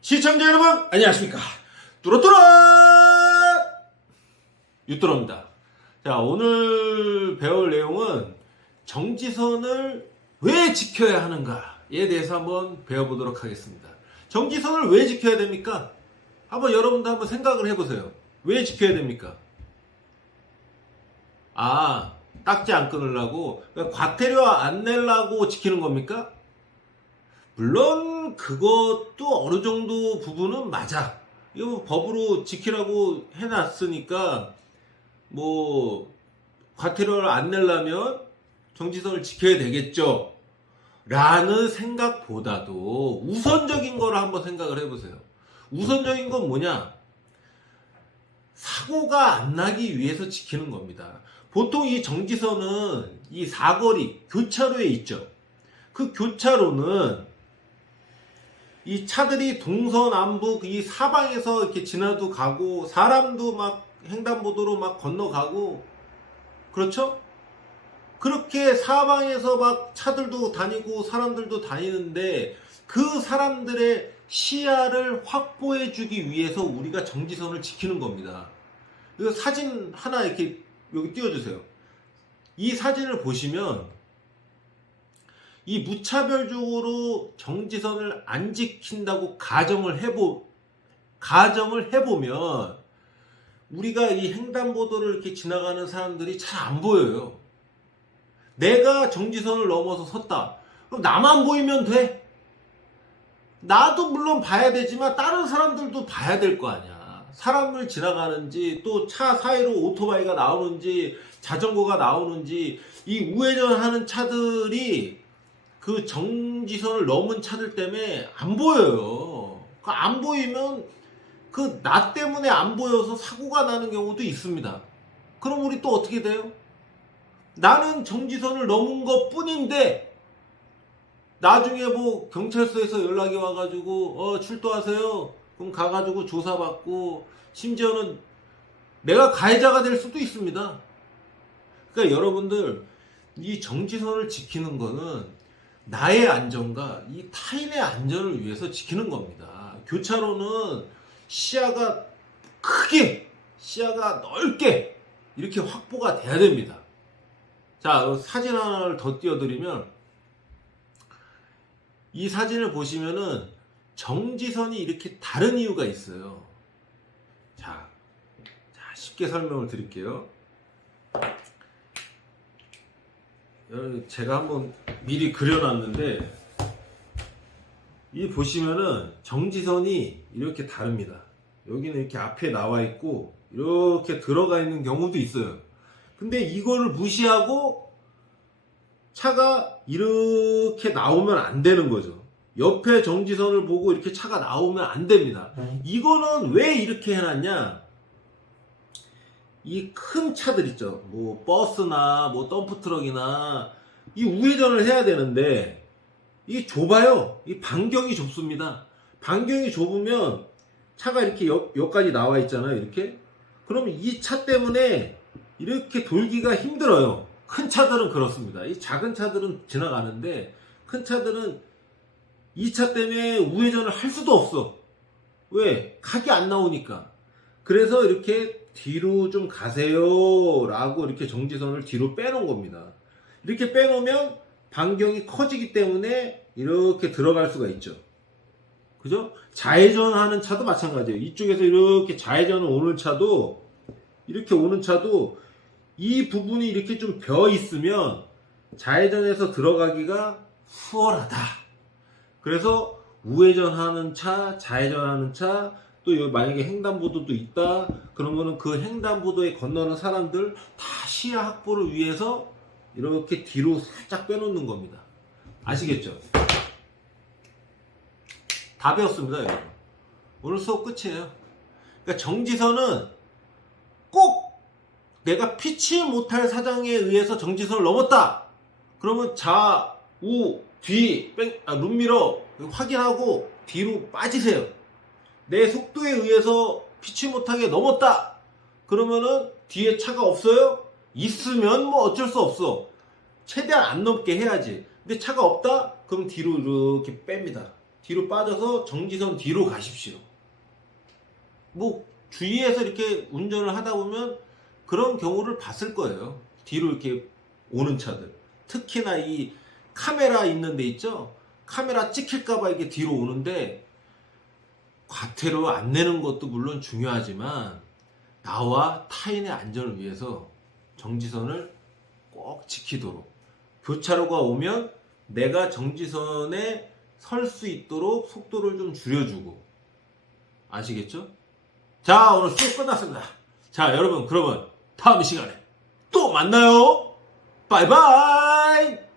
시청자 여러분 안녕하십니까? 뚜로뚜로 유뚜로입니다. 자 오늘 배울 내용은 정지선을 왜 지켜야 하는가에 대해서 한번 배워보도록 하겠습니다. 정지선을 왜 지켜야 됩니까? 한번 여러분도 한번 생각을 해보세요. 왜 지켜야 됩니까? 아 딱지 안 끊으려고? 그러니까 과태료 안 내려고 지키는 겁니까 물론 그것도 어느 정도 부분은 맞아. 이거 뭐 법으로 지키라고 해놨으니까 뭐 과태료를 안 내려면 정지선을 지켜야 되겠죠. 라는 생각보다도 우선적인 거를 한번 생각을 해보세요. 우선적인 건 뭐냐? 사고가 안 나기 위해서 지키는 겁니다. 보통 이 정지선은 이 사거리, 교차로에 있죠. 그 교차로는 이 차들이 동서남북 이 사방에서 이렇게 지나도 가고 사람도 막 횡단보도로 막 건너가고 그렇죠? 그렇게 사방에서 막 차들도 다니고 사람들도 다니는데 그 사람들의 시야를 확보해 주기 위해서 우리가 정지선을 지키는 겁니다. 이거 사진 하나 이렇게 여기 띄워주세요. 이 사진을 보시면 이 무차별적으로 정지선을 안 지킨다고 가정을 해보 가정을 해보면 우리가 이 횡단보도를 이렇게 지나가는 사람들이 잘 안 보여요. 내가 정지선을 넘어서 섰다. 그럼 나만 보이면 돼? 나도 물론 봐야 되지만 다른 사람들도 봐야 될 거 아니야. 사람을 지나가는지 또 차 사이로 오토바이가 나오는지 자전거가 나오는지 이 우회전하는 차들이 그 정지선을 넘은 차들 때문에 안 보여요. 그 안 보이면 그 나 때문에 안 보여서 사고가 나는 경우도 있습니다. 그럼 우리 또 어떻게 돼요? 나는 정지선을 넘은 것 뿐인데 나중에 뭐 경찰서에서 연락이 와가지고 어 출두하세요. 그럼 가가지고 조사받고 심지어는 내가 가해자가 될 수도 있습니다. 그러니까 여러분들 이 정지선을 지키는 거는 나의 안전과 이 타인의 안전을 위해서 지키는 겁니다. 교차로는 시야가 크게, 시야가 넓게 이렇게 확보가 돼야 됩니다. 자, 사진 하나를 더 띄워드리면 이 사진을 보시면은 정지선이 이렇게 다른 이유가 있어요. 자, 자 쉽게 설명을 드릴게요. 여러분, 제가 한번 미리 그려놨는데 이 보시면은 정지선이 이렇게 다릅니다. 여기는 이렇게 앞에 나와 있고 이렇게 들어가 있는 경우도 있어요. 근데 이거를 무시하고 차가 이렇게 나오면 안 되는 거죠. 옆에 정지선을 보고 이렇게 차가 나오면 안 됩니다. 이거는 왜 이렇게 해놨냐? 이 큰 차들 있죠. 뭐 버스나 뭐 덤프 트럭이나 이 우회전을 해야 되는데 이게 좁아요. 이 반경이 좁습니다. 반경이 좁으면 차가 이렇게 여, 여기까지 나와 있잖아요. 이렇게. 그러면 이 차 때문에 이렇게 돌기가 힘들어요. 큰 차들은 그렇습니다. 이 작은 차들은 지나가는데 큰 차들은 이 차 때문에 우회전을 할 수도 없어. 왜? 각이 안 나오니까. 그래서 이렇게 뒤로 좀 가세요. 라고 이렇게 정지선을 뒤로 빼놓은 겁니다. 이렇게 빼놓으면 반경이 커지기 때문에 이렇게 들어갈 수가 있죠. 그죠? 좌회전하는 차도 마찬가지예요. 이쪽에서 이렇게 좌회전 오는 차도 이렇게 오는 차도 이 부분이 이렇게 좀 벼 있으면 좌회전해서 들어가기가 수월하다. 그래서 우회전하는 차, 좌회전하는 차, 또 만약에 횡단보도도 있다. 그러면은 그 횡단보도에 건너는 사람들 다 시야 확보를 위해서 이렇게 뒤로 살짝 빼놓는 겁니다. 아시겠죠? 다 배웠습니다, 여러분. 오늘 수업 끝이에요. 그러니까 정지선은 꼭 내가 피치 못할 사정에 의해서 정지선을 넘었다. 그러면 좌, 우, 뒤, 뺑, 아, 룸미러 확인하고 뒤로 빠지세요. 내 속도에 의해서 피치 못하게 넘었다. 그러면은 뒤에 차가 없어요? 있으면 뭐 어쩔 수 없어. 최대한 안 넘게 해야지. 근데 차가 없다? 그럼 뒤로 이렇게 뺍니다. 뒤로 빠져서 정지선 뒤로 가십시오. 뭐 주위에서 이렇게 운전을 하다 보면 그런 경우를 봤을 거예요. 뒤로 이렇게 오는 차들. 특히나 이 카메라 있는 데 있죠? 카메라 찍힐까봐 이렇게 뒤로 오는데 과태료 안 내는 것도 물론 중요하지만 나와 타인의 안전을 위해서 정지선을 꼭 지키도록 교차로가 오면 내가 정지선에 설 수 있도록 속도를 좀 줄여주고 아시겠죠? 자 오늘 수업 끝났습니다. 자 여러분 그러면 다음 시간에 또 만나요. 바이바이.